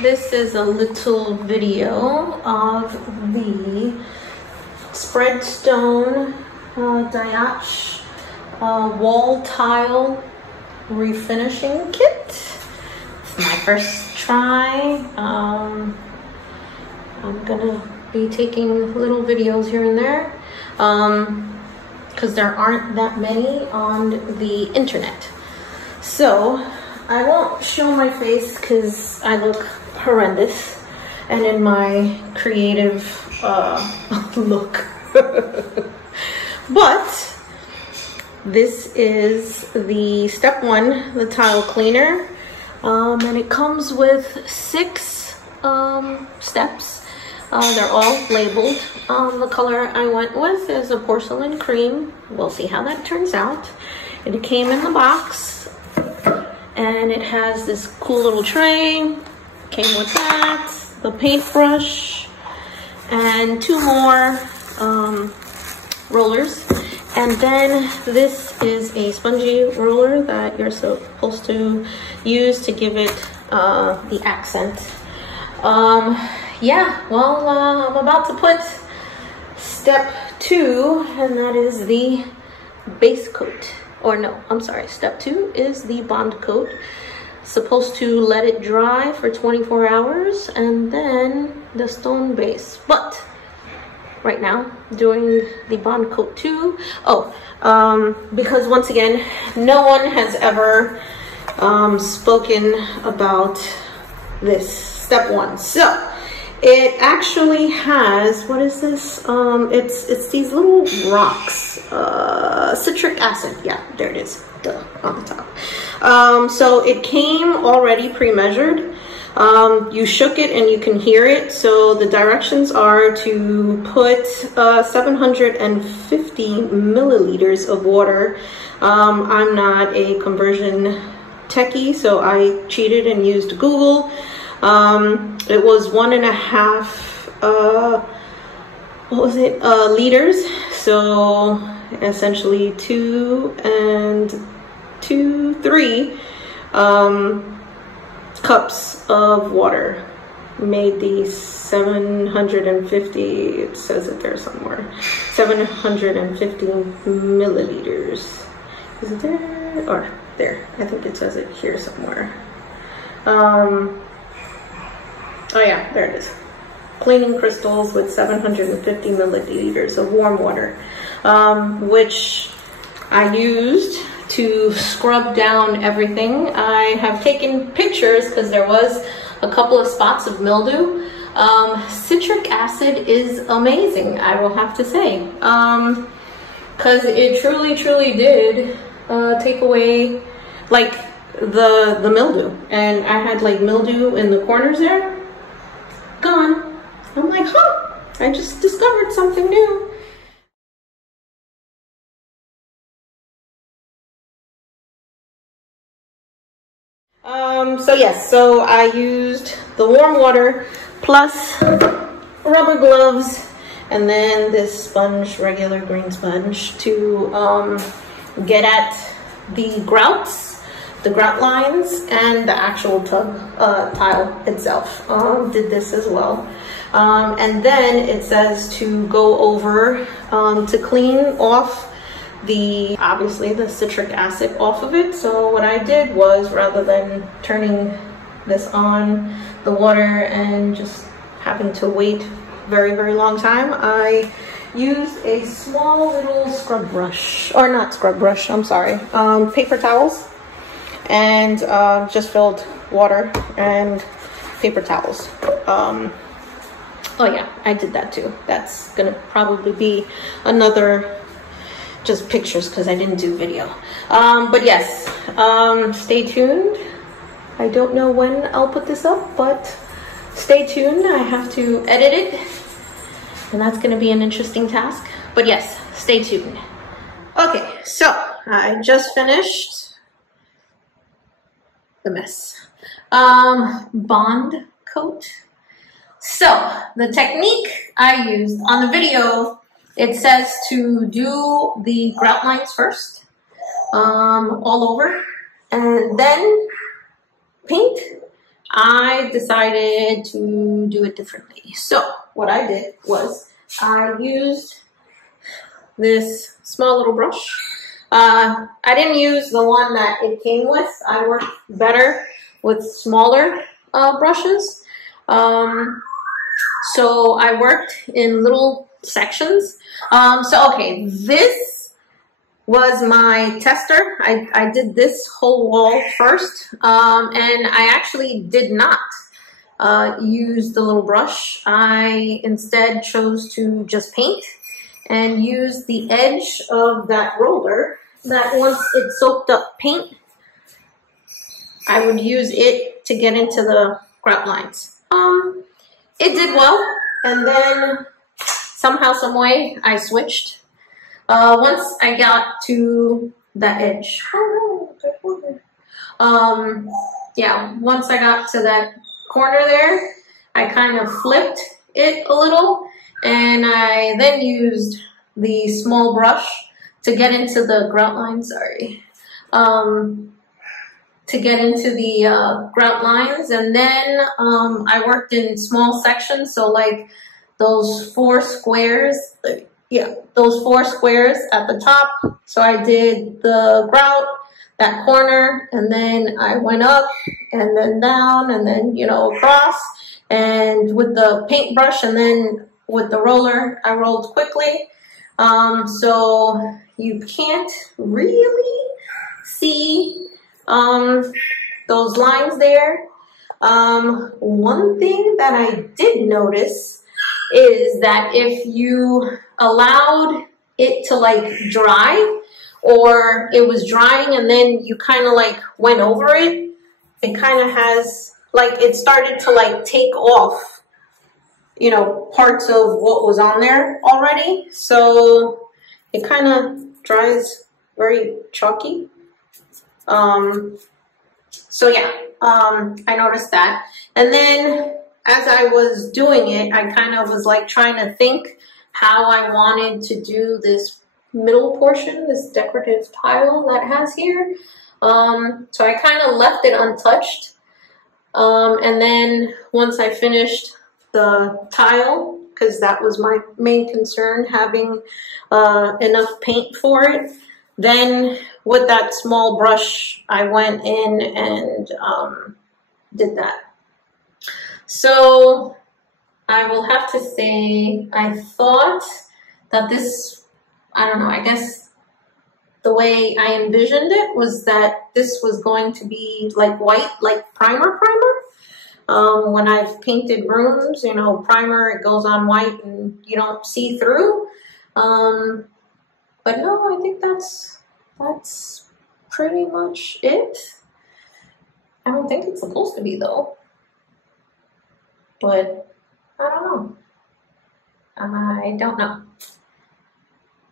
This is a little video of the Spreadstone Diach wall tile refinishing kit. It's my first try. I'm gonna be taking little videos here and there because there aren't that many on the internet. So I won't show my face because I look horrendous and in my creative look. But this is the step one, the tile cleaner, and it comes with 6 steps. They're all labeled. The color I went with is a porcelain cream. We'll see how that turns out. It came in the box and it has this cool little tray. Came with that, the paintbrush, and 2 more rollers. And then this is a spongy roller that you're supposed to use to give it the accent. Yeah, well, I'm about to put step 2, and that is the base coat. Or no, I'm sorry, step 2 is the bond coat. Supposed to let it dry for 24 hours and then the stone base. But right now, doing the bond coat 2. Because once again, no one has ever spoken about this step 1. So it actually has, what is this? It's these little rocks, citric acid. Yeah, there it is, duh, on the top. So it came already pre-measured. You shook it and you can hear it. So the directions are to put 750 milliliters of water. I'm not a conversion techie, so I cheated and used Google. It was 1.5 liters, so essentially 3 cups of water made these 750, it says it there somewhere, 750 milliliters. Is it there? Or there, I think it says it here somewhere. Oh yeah, there it is. Cleaning crystals with 750 milliliters of warm water, which I used to scrub down everything. I have taken pictures because there was a couple of spots of mildew. Citric acid is amazing, I will have to say, because it truly did take away like the mildew, and I had like mildew in the corners there. Gone. I'm like, huh, I just discovered something new. So yes, so I used the warm water plus rubber gloves and then this sponge, regular green sponge, to get at the grouts, the grout lines, and the actual tile itself. Did this as well. And then it says to go over to clean off obviously the citric acid off of it. So what I did was, rather than turning this on the water and just having to wait very long time, I used a small little scrub brush, or not scrub brush, I'm sorry, paper towels, and just filled water and paper towels. Oh yeah, I did that too. That's gonna probably be another just pictures because I didn't do video. But yes, stay tuned. I don't know when I'll put this up, but stay tuned. I have to edit it, and that's gonna be an interesting task. But yes, stay tuned. Okay, so I just finished the mess. Bond coat. So the technique I used on the video, it says to do the grout lines first, all over, and then paint I decided to do it differently. So what I did was I used this small little brush. I didn't use the one that it came with. I worked better with smaller brushes. So I worked in little sections. So okay, this was my tester. I did this whole wall first, and I actually did not use the little brush. I instead chose to just paint and use the edge of that roller that once it soaked up paint, I would use it to get into the grout lines. It did well, and then somehow, some way, I switched. Once I got to the edge, yeah, once I got to that corner there, I kind of flipped it a little, and I then used the small brush to get into the grout line, to get into the grout lines, and then I worked in small sections, so like those 4 squares, yeah, those 4 squares at the top. So I did the grout, that corner, and then I went up and then down and then, you know, across, and with the paintbrush and then with the roller, I rolled quickly. So you can't really see those lines there. One thing that I did notice is that if you allowed it to like dry, or it was drying and then you kind of like went over it, it kind of has like, it started to like take off, you know, parts of what was on there already. So it kind of dries very chalky. So yeah, I noticed that. And then as I was doing it, I kind of was like trying to think how I wanted to do this middle portion, this decorative tile that it has here. So I kind of left it untouched. And then once I finished the tile, because that was my main concern, having enough paint for it, then with that small brush, I went in and did that. So I will have to say, I thought that this, I don't know, I guess the way I envisioned it was that this was going to be like white, like primer. When I've painted rooms, you know, primer, it goes on white and you don't see through. But no, I think that's pretty much it. I don't think it's supposed to be though. But I don't know. I don't know.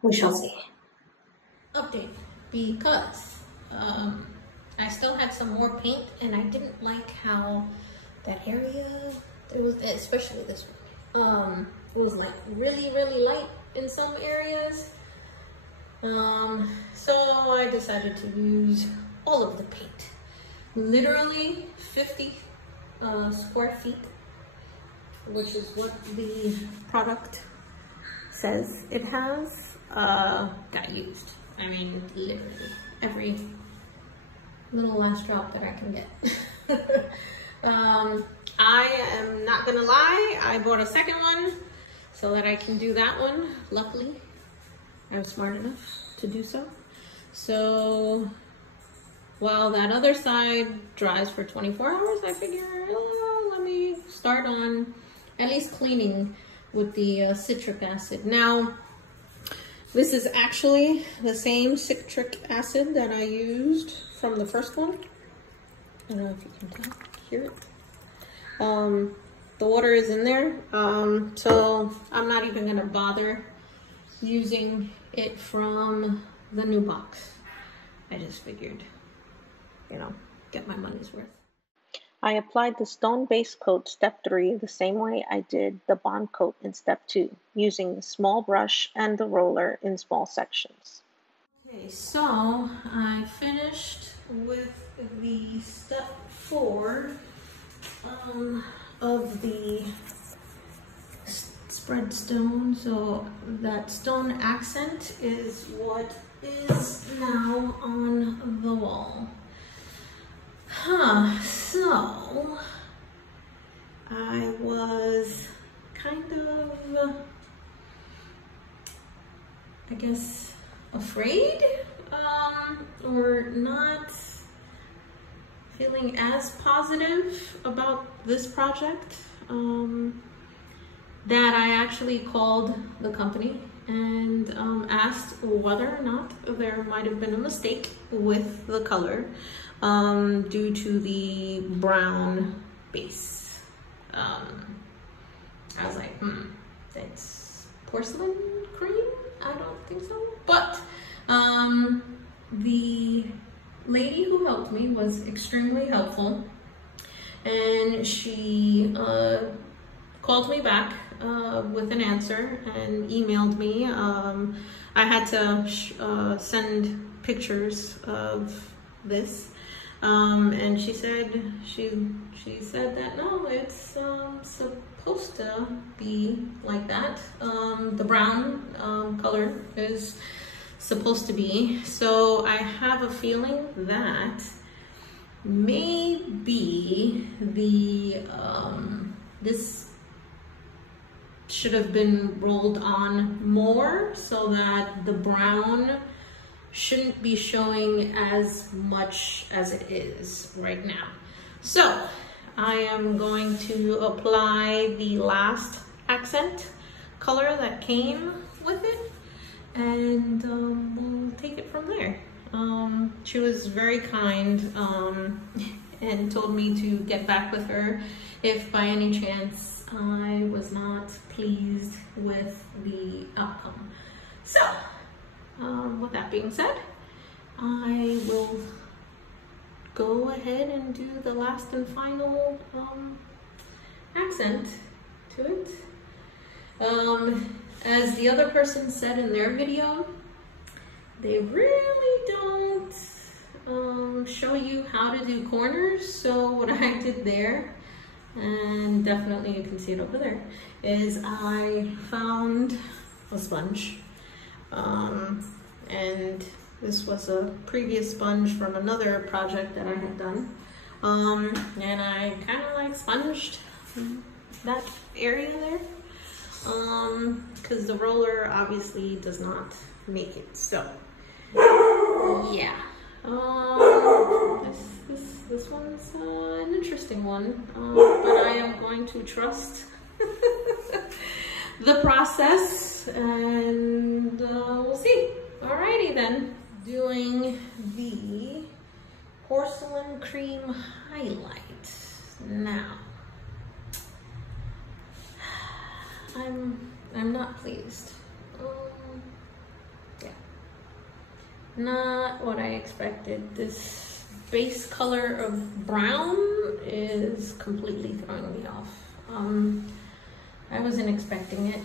We shall see. Update, because I still had some more paint and I didn't like how that area, it was, especially this one, it was like really light in some areas. So I decided to use all of the paint. Literally 50 square feet, which is what the product says it has, got used. I mean, literally every little last drop that I can get. I am not gonna lie, I bought a second one so that I can do that one. Luckily, I was smart enough to do so. So while that other side dries for 24 hours, I figure, let me start on at least cleaning with the citric acid. Now, this is actually the same citric acid that I used from the first one. I don't know if you can hear it. The water is in there, so I'm not even gonna bother using it from the new box. I just figured, you know, get my money's worth. I applied the stone base coat step 3 the same way I did the bond coat in step 2, using the small brush and the roller in small sections. Okay, so I finished with the step 4 of the Spreadstone. So that stone accent is what is now on the wall. So I was kind of, I guess, afraid, or not feeling as positive about this project, that I actually called the company and asked whether or not there might have been a mistake with the color due to the brown base. I was like, that's porcelain cream? I don't think so. But the lady who helped me was extremely helpful, and she called me back with an answer and emailed me. I had to send pictures of this, and she said that no, it's supposed to be like that. The brown color is supposed to be. So I have a feeling that maybe the this should have been rolled on more so that the brown shouldn't be showing as much as it is right now. So I am going to apply the last accent color that came with it, and we'll take it from there. She was very kind and told me to get back with her if by any chance I was not pleased with the outcome. So with that being said, I will go ahead and do the last and final accent to it. As the other person said in their video, they really don't show you how to do corners. So what I did there, and definitely you can see it over there, is I found a sponge, and this was a previous sponge from another project that I had done, and I kind of like sponged that area there, because the roller obviously does not make it. So yeah, this one's an interesting one, but I am going to trust the process, and we'll see. Alrighty then, doing the porcelain cream highlight now. I'm not pleased. Yeah, not what I expected. This base color of brown is completely throwing me off. I wasn't expecting it,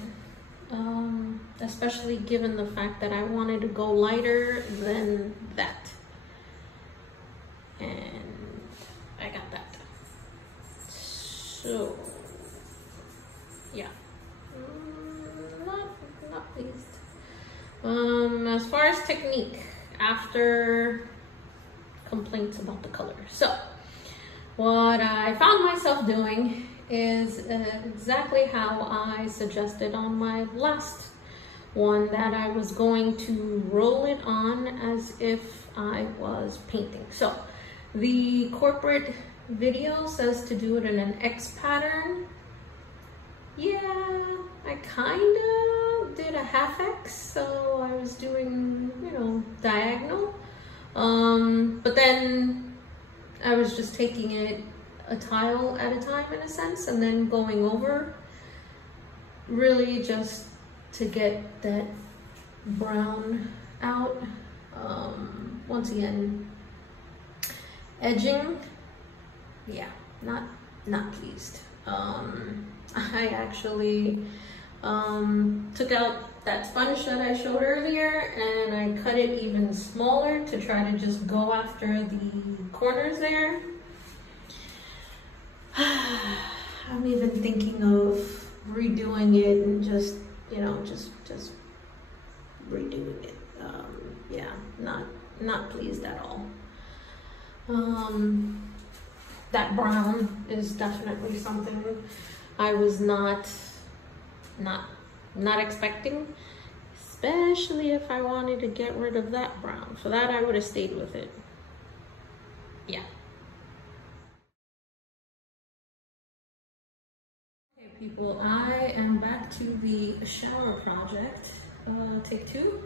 especially given the fact that I wanted to go lighter than that, and I got that. So yeah, not pleased. As far as technique, after complaints about the color, so what I found myself doing is exactly how I suggested on my last one, that I was going to roll it on as if I was painting. So the corporate video says to do it in an X pattern. Yeah, I kind of did a half X, so I was doing, you know, diagonal, but then I was just taking it a tile at a time in a sense, and then going over, really just to get that brown out. Once again, edging, yeah, not pleased. I actually took out that sponge that I showed earlier, and I cut it even smaller to try to just go after the corners there. I'm even thinking of redoing it and just, you know, just redoing it. Yeah, not pleased at all. That brown is definitely something I was not expecting, especially if I wanted to get rid of that brown. For that, I would have stayed with it. Yeah. Okay, people, I am back to the shower project, take 2.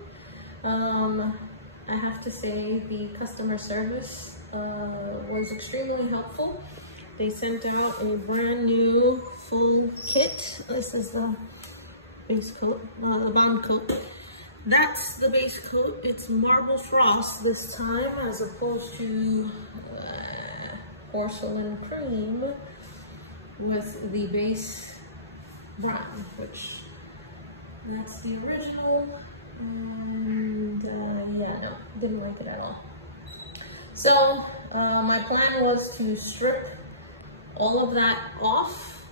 I have to say the customer service was extremely helpful. They sent out a brand new full kit. This is the base coat, the bond coat. That's the base coat. It's marble frost this time as opposed to porcelain cream with the base brown, which that's the original. And yeah, no, didn't like it at all. So my plan was to strip all of that off,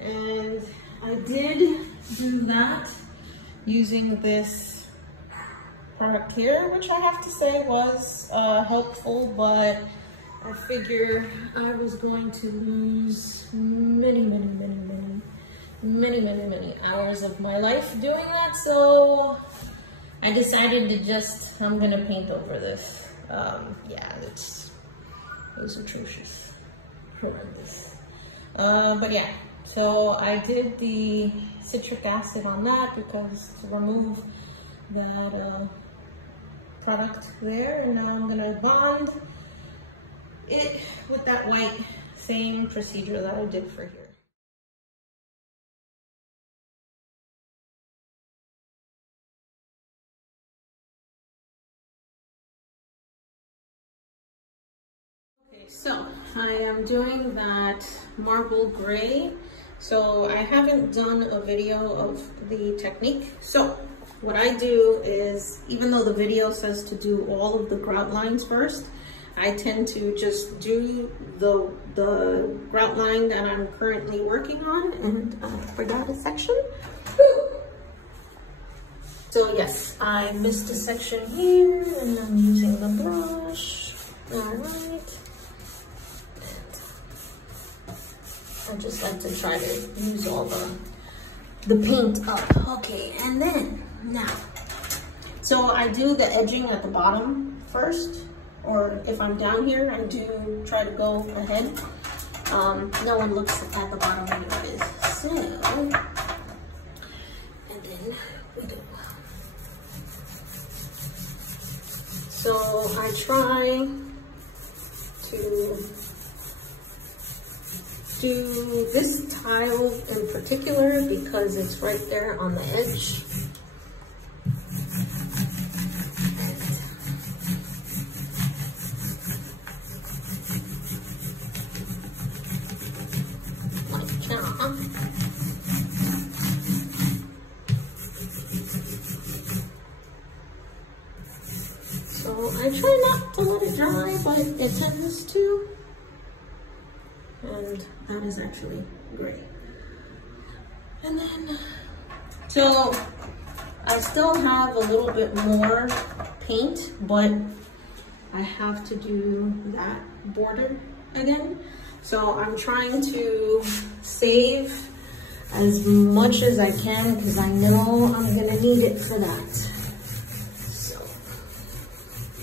and I did do that using this product here, which I have to say was helpful, but I figure I was going to lose many hours of my life doing that, so I decided to just, I'm gonna paint over this. Yeah, it was atrocious, horrendous. But yeah, so I did the citric acid on that because to remove that product there, and now I'm gonna bond it with that white, same procedure that I did for here. So I am doing that marble gray. So I haven't done a video of the technique. So what I do is, even though the video says to do all of the grout lines first, I tend to just do the grout line that I'm currently working on, and I forgot a section. So yes, I missed a section here, and I'm using the brush. All right. I just like to try to use all the paint up. Okay, and then now, so I do the edging at the bottom first, or if I'm down here, I do try to go ahead. No one looks at the bottom anyways. So, and then we go. So I try to do this tile in particular because it's right there on the edge. Like that. So I try not to let it dry, but it tends to. And that is actually great. And then, so I still have a little bit more paint, but I have to do that border again. So I'm trying to save as much as I can because I know I'm gonna need it for that. So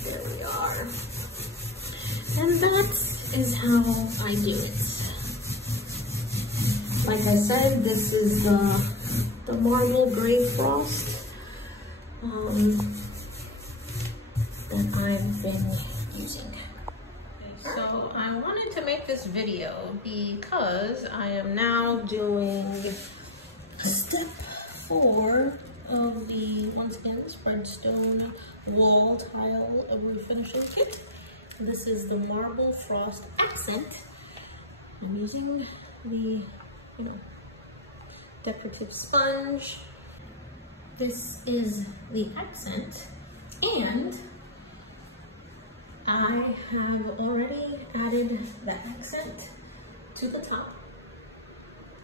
there we are. And that is how I do it. Like I said, this is the marble gray frost that I've been using. So I wanted to make this video because I am now doing step 4 of the, once again, Spreadstone wall tile refinishing kit. This is the marble frost accent. I'm using the, decorative sponge. This is the accent, and I have already added the accent to the top.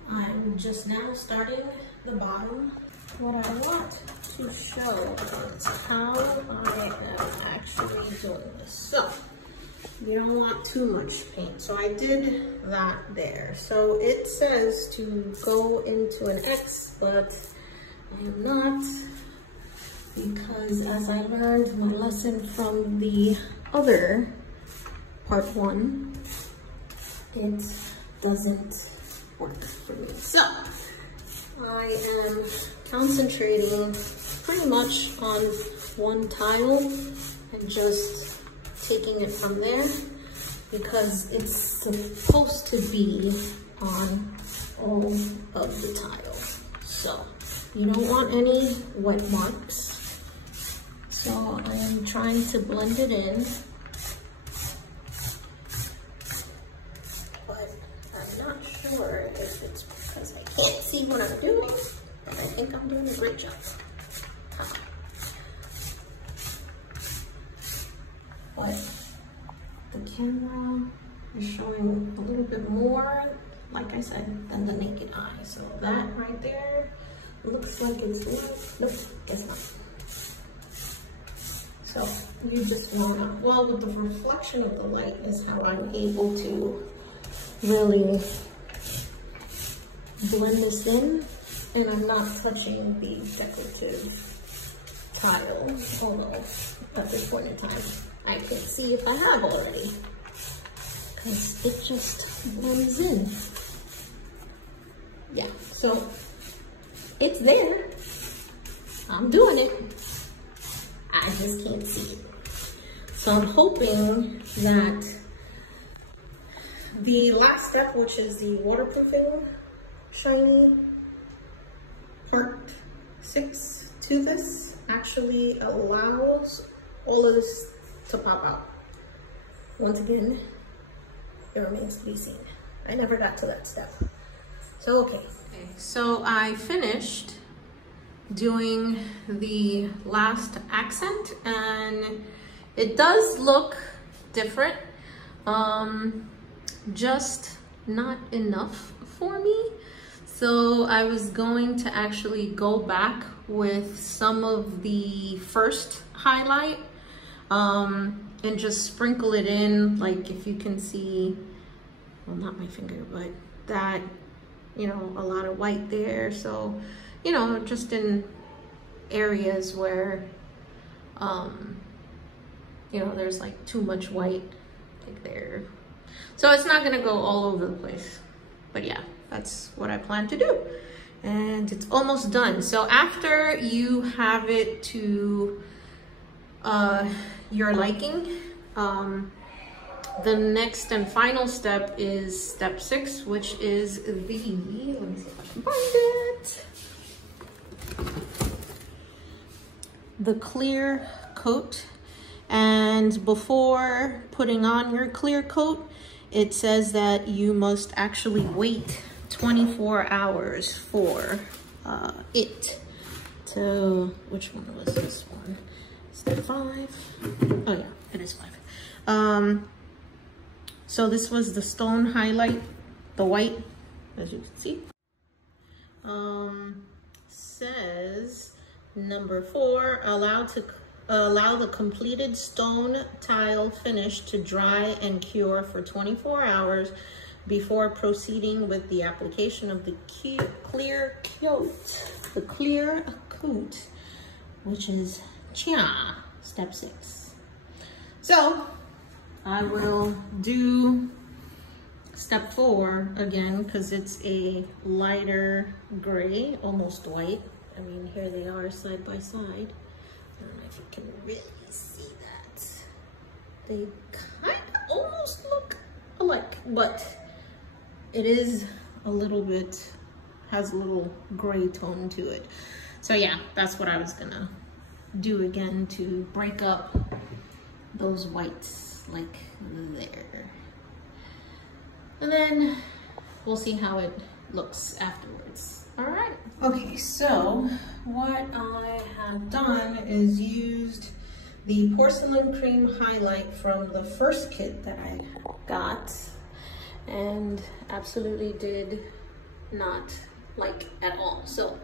I'm just now starting the bottom. What I want to show is how I am actually doing this. So, you don't want too much paint. So I did that there. So it says to go into an X, but I am not, because as I learned my lesson from the other part 1, it doesn't work for me. So I am concentrating pretty much on one tile and just taking it from there, because it's supposed to be on all of the tile. So you don't want any wet marks. So I am trying to blend it in, but I'm not sure if it's because I can't see what I'm doing, but I think I'm doing a great job. But the camera is showing a little bit more, like I said, than the naked eye. So that right there looks like it's light. Nope, guess not. So you just want to, well, with the reflection of the light is how I'm able to really blend this in, and I'm not touching the decorative tile, although at this point in time I can see if I have already, because it just blends in. Yeah, so it's there. I'm doing it. I just can't see it. So I'm hoping that the last step, which is the waterproofing shiny part 6 to this, actually allows all of this to pop out. Once again, it remains to be seen. I never got to that step. So, okay. So I finished doing the last accent, and it does look different, just not enough for me. So I was going to actually go back with some of the first highlight and just sprinkle it in, like if you can see, well, not my finger, but that, you know, a lot of white there. So, you know, just in areas where, you know, there's like too much white, like there. So it's not gonna go all over the place, but yeah, that's what I plan to do. And it's almost done. So after you have it to your liking, the next and final step is step 6, which is the, let me see if I can find it, the clear coat. And before putting on your clear coat, it says that you must actually wait 24 hours for it to, which one was this one? Step 5. Oh yeah, it is 5. So this was the stone highlight, the white, as you can see. Says number 4, allow the completed stone tile finish to dry and cure for 24 hours before proceeding with the application of the clear coat, which is step 6. So I will do step 4 again, because it's a lighter gray, almost white. I mean, here they are side by side. I don't know if you can really see that. They kind of almost look alike, but it is a little bit, has a little gray tone to it. So yeah, that's what I was gonna do again to break up those whites, like there. And then we'll see how it looks afterwards. All right. Okay, so what I have done is used the porcelain cream highlight from the first kit that I got, and absolutely did not like at all. So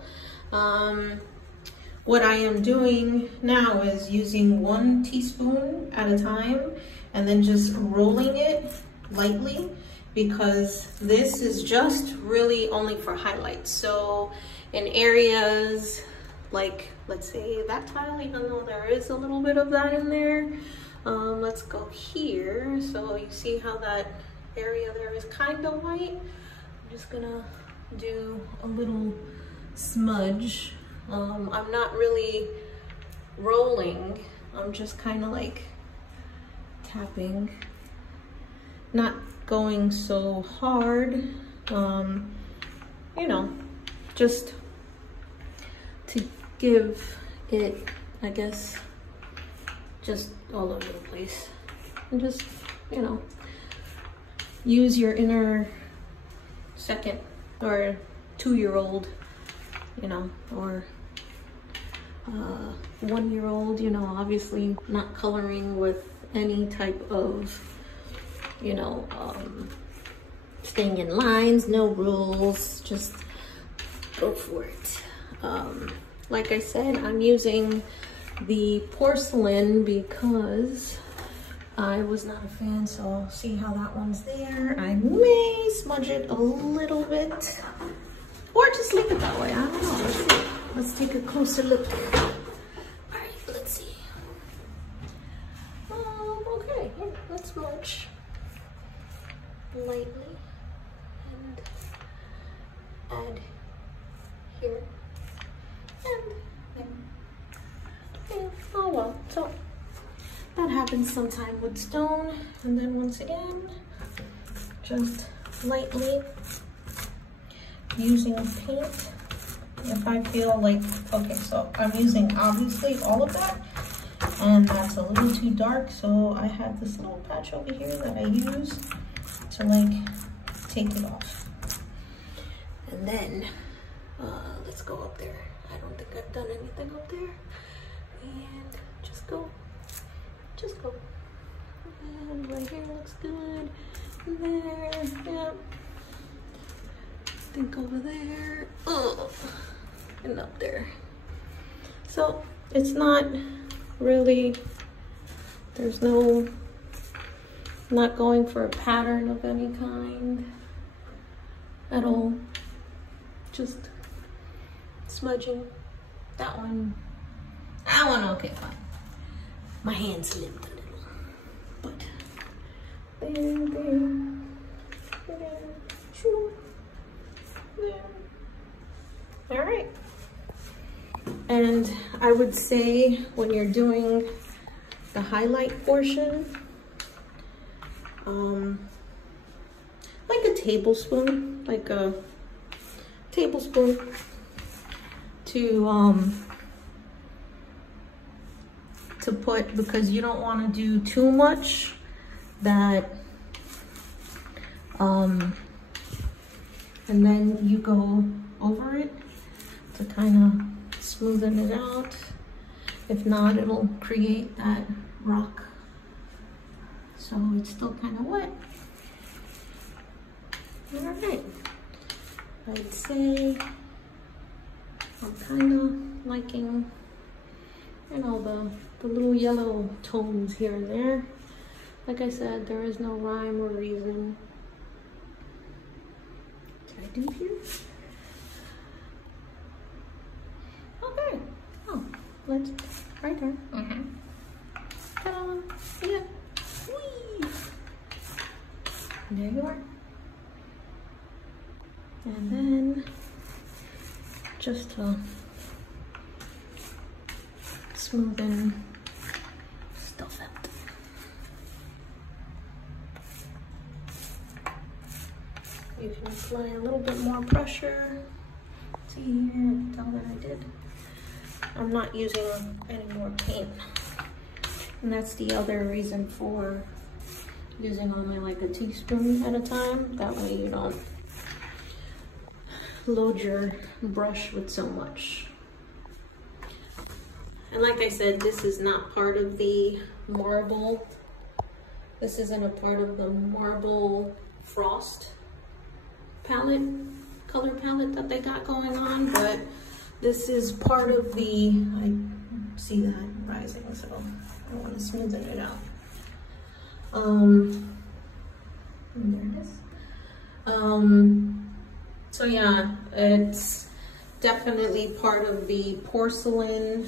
what I am doing now is using 1 teaspoon at a time and then just rolling it lightly, because this is just really only for highlights. So in areas like, let's say that tile, even though there is a little bit of that in there, let's go here. So you see how that area there is kind of white. I'm just gonna do a little smudge. I'm not really rolling, I'm just kind of like tapping, not going so hard, you know, just to give it, I guess, just all over the place. And just, you know, use your inner second or 2-year-old, you know, or 1-year-old, you know, obviously not coloring with any type of, you know, staying in lines, no rules, just go for it. Like I said, I'm using the Porcelin because I was not a fan, so see how that one's there. I may smudge it a little bit, or just leave it that way. I don't know. Let's see. Let's take a closer look. All right, let's see. Okay, here, let's smudge lightly and add here and there. And, oh well, so that happens sometime with stone. And then once again, just lightly using paint if I feel like, okay, so I'm using obviously all of that, and that's a little too dark, so I have this little patch over here that I use to like take it off. And then let's go up there. I don't think I've done anything up there. And just go. And right here looks good. And there, yeah. I think over there. Oh, and up there. So it's not really, there's no, not going for a pattern of any kind at all. Just smudging. That one, okay, fine. My hand slipped a little, but there, sure, there. All right. And I would say when you're doing the highlight portion, like a tablespoon to put, because you don't want to do too much that and then you go over it to kind of smoothen it out. If not, it'll create that rock, so it's still kind of wet. All right, I'd say I'm kind of liking, you know, the little yellow tones here and there. Like I said, there is no rhyme or reason. Can I do here? Okay. Oh, let's, right there. Ta-da! Yeah. Whee! There you are. And then just smoothen stuff out. You can apply a little bit more pressure. See here, I can tell that I did. I'm not using any more paint. And that's the other reason for using only like a teaspoon at a time. That way you don't load your brush with so much. And like I said, this is not part of the marble. This isn't a part of the marble frost palette, color palette that they got going on, but this is part of the, I see that rising, so I want to smoothen it out. There it is. So yeah, it's definitely part of the porcelain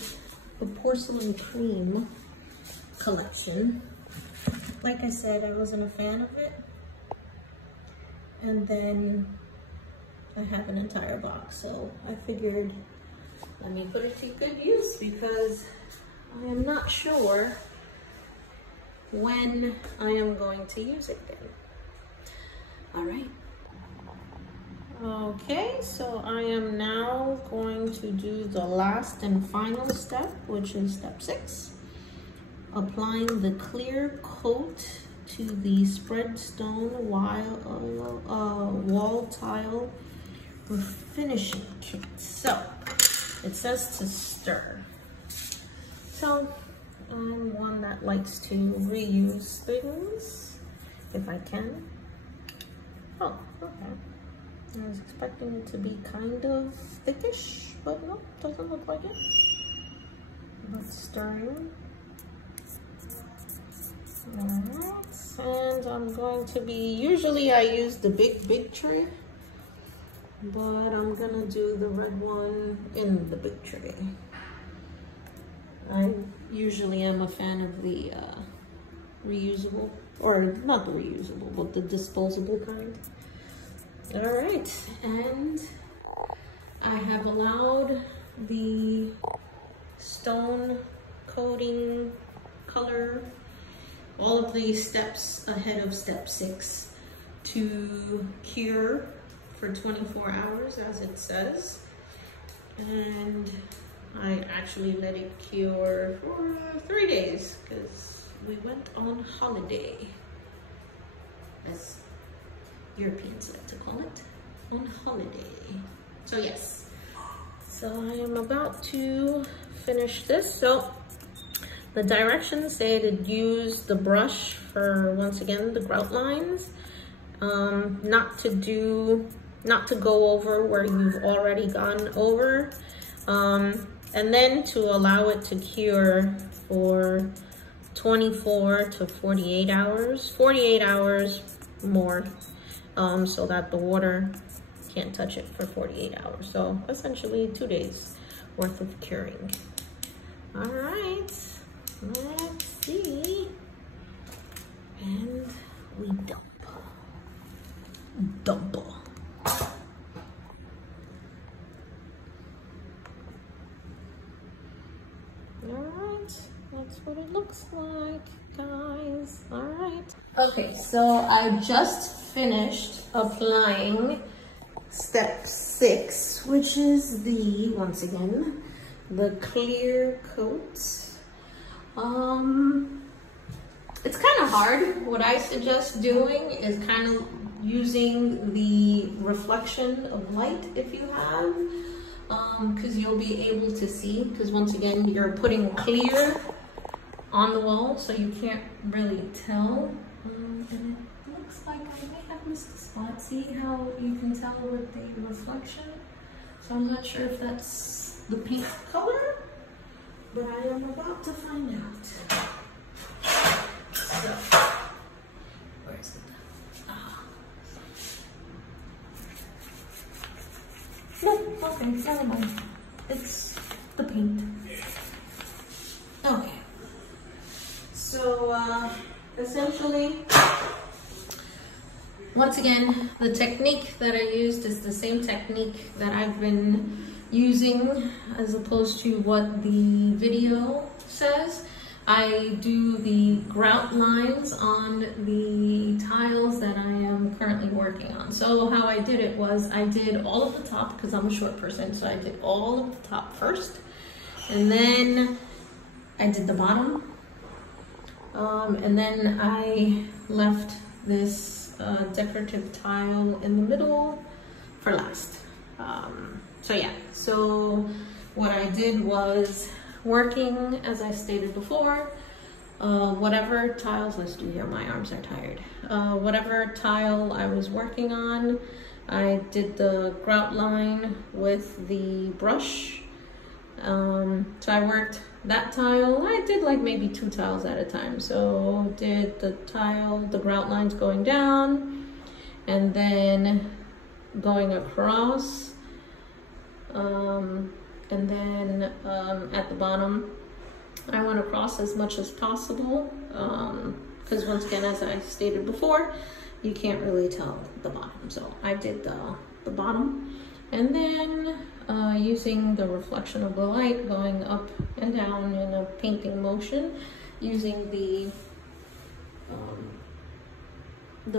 cream collection. Like I said, I wasn't a fan of it, and then I have an entire box, so I figured let me put it to good use because I am not sure when I am going to use it again. All right. Okay, so I am now going to do the last and final step, which is step 6. Applying the clear coat to the Spreadstone wall tile refinishing kit. So it says to stir. So I'm one that likes to reuse things if I can. Oh, okay. I was expecting it to be kind of thickish, but no, doesn't look like it. But stirring. Alright, and I'm going to be, usually I use the big tray, but I'm gonna do the red one in the big tray. I usually am a fan of the reusable, or not the reusable, but the disposable kind. All right, and I have allowed the stone coating color, all of the steps ahead of step 6 to cure for 24 hours as it says. And I actually let it cure for 3 days because we went on holiday, as Europeans like to call it, on holiday. So yes, so I am about to finish this. So the directions say to use the brush for, once again, the grout lines, not to go over where you've already gone over, and then to allow it to cure for 24 to 48 hours, 48 hours more, so that the water can't touch it for 48 hours. So essentially 2 days worth of curing. All right, let's see. And we dump. Alright, that's what it looks like, guys. Alright. Okay, so I just finished applying step 6, which is the, once again, the clear coat. It's kind of hard. What I suggest doing is kind of using the reflection of light if you have, because you'll be able to see, because once again you're putting clear on the wall, so you can't really tell. And it looks like I may have missed a spot. See how you can tell with the reflection? So I'm not sure if that's the pink color, but I am about to find out. So, where's it? No, okay, never mind. It's the paint. Okay. So, essentially, once again, the technique that I used is the same technique that I've been using as opposed to what the video says. I do the grout lines on the tiles that I am currently working on. So how I did it was I did all of the top, because I'm a short person, so I did all of the top first, and then I did the bottom, and then I left this decorative tile in the middle for last. So yeah, so what I did was working, as I stated before, whatever tiles, let's do here, my arms are tired. whatever tile I was working on. I did the grout line with the brush. So I worked that tile. I did like maybe 2 tiles at a time. So did the tile, the grout lines going down, and then going across, and then at the bottom I went across as much as possible, because once again, as I stated before, you can't really tell the bottom. So I did the bottom, and then using the reflection of the light going up and down in a painting motion, using the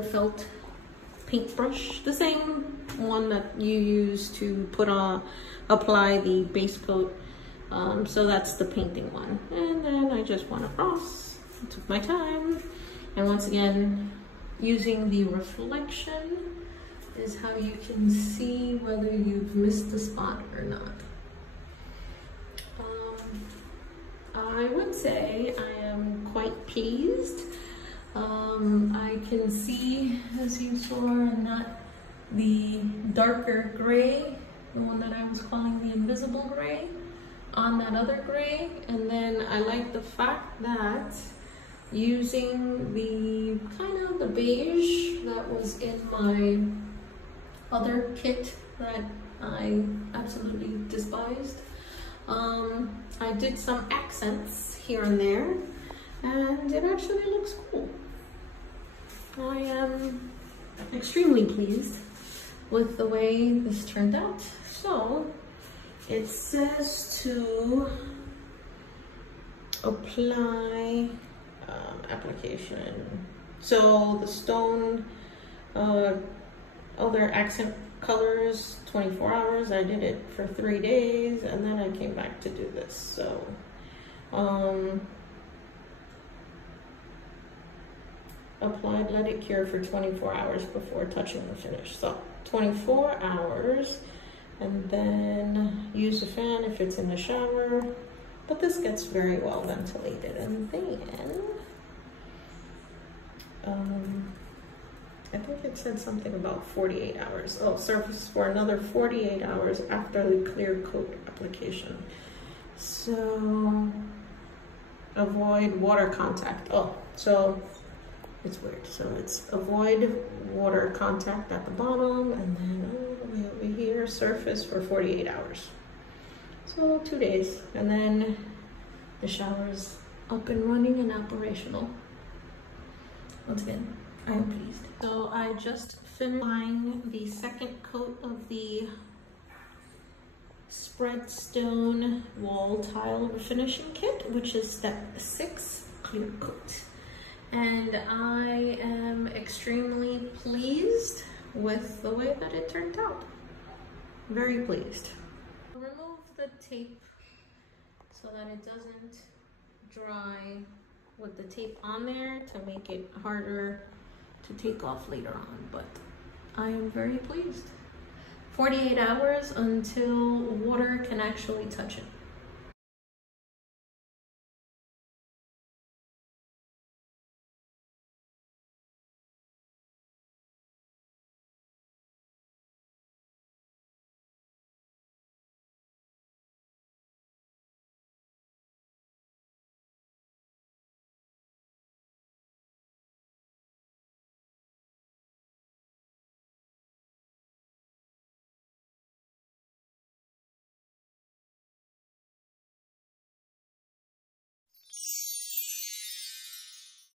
felt paintbrush, the same one that you use to apply the base coat. So that's the painting one. And then I just went across, took my time, and once again, using the reflection is how you can see whether you've missed a spot or not. I would say I am quite pleased. I can see, as you saw in that, the darker gray, the one that I was calling the invisible gray, on that other gray. And then I like the fact that using the kind of the beige that was in my other kit that I absolutely despised, I did some accents here and there, and it actually looks cool. I am extremely pleased with the way this turned out. So it says to apply application. So the stone, other accent colors, 24 hours. I did it for 3 days, and then I came back to do this. So applied, let it cure for 24 hours before touching the finish. So 24 hours, and then use the fan if it's in the shower, but this gets very well ventilated. And then I think it said something about 48 hours. Oh, surface for another 48 hours after the clear coat application. So avoid water contact. Oh, so it's weird. So it's avoid water contact at the bottom, and then all the way over here, surface for 48 hours. So 2 days, and then the shower's up and running and operational. Once again, I am pleased. So I just finished applying the second coat of the Spreadstone wall tile refinishing kit, which is step 6, clear coat. And I am extremely pleased with the way that it turned out. Very pleased. Remove the tape so that it doesn't dry with the tape on there to make it harder to take off later on, but I am very pleased. 48 hours until water can actually touch it.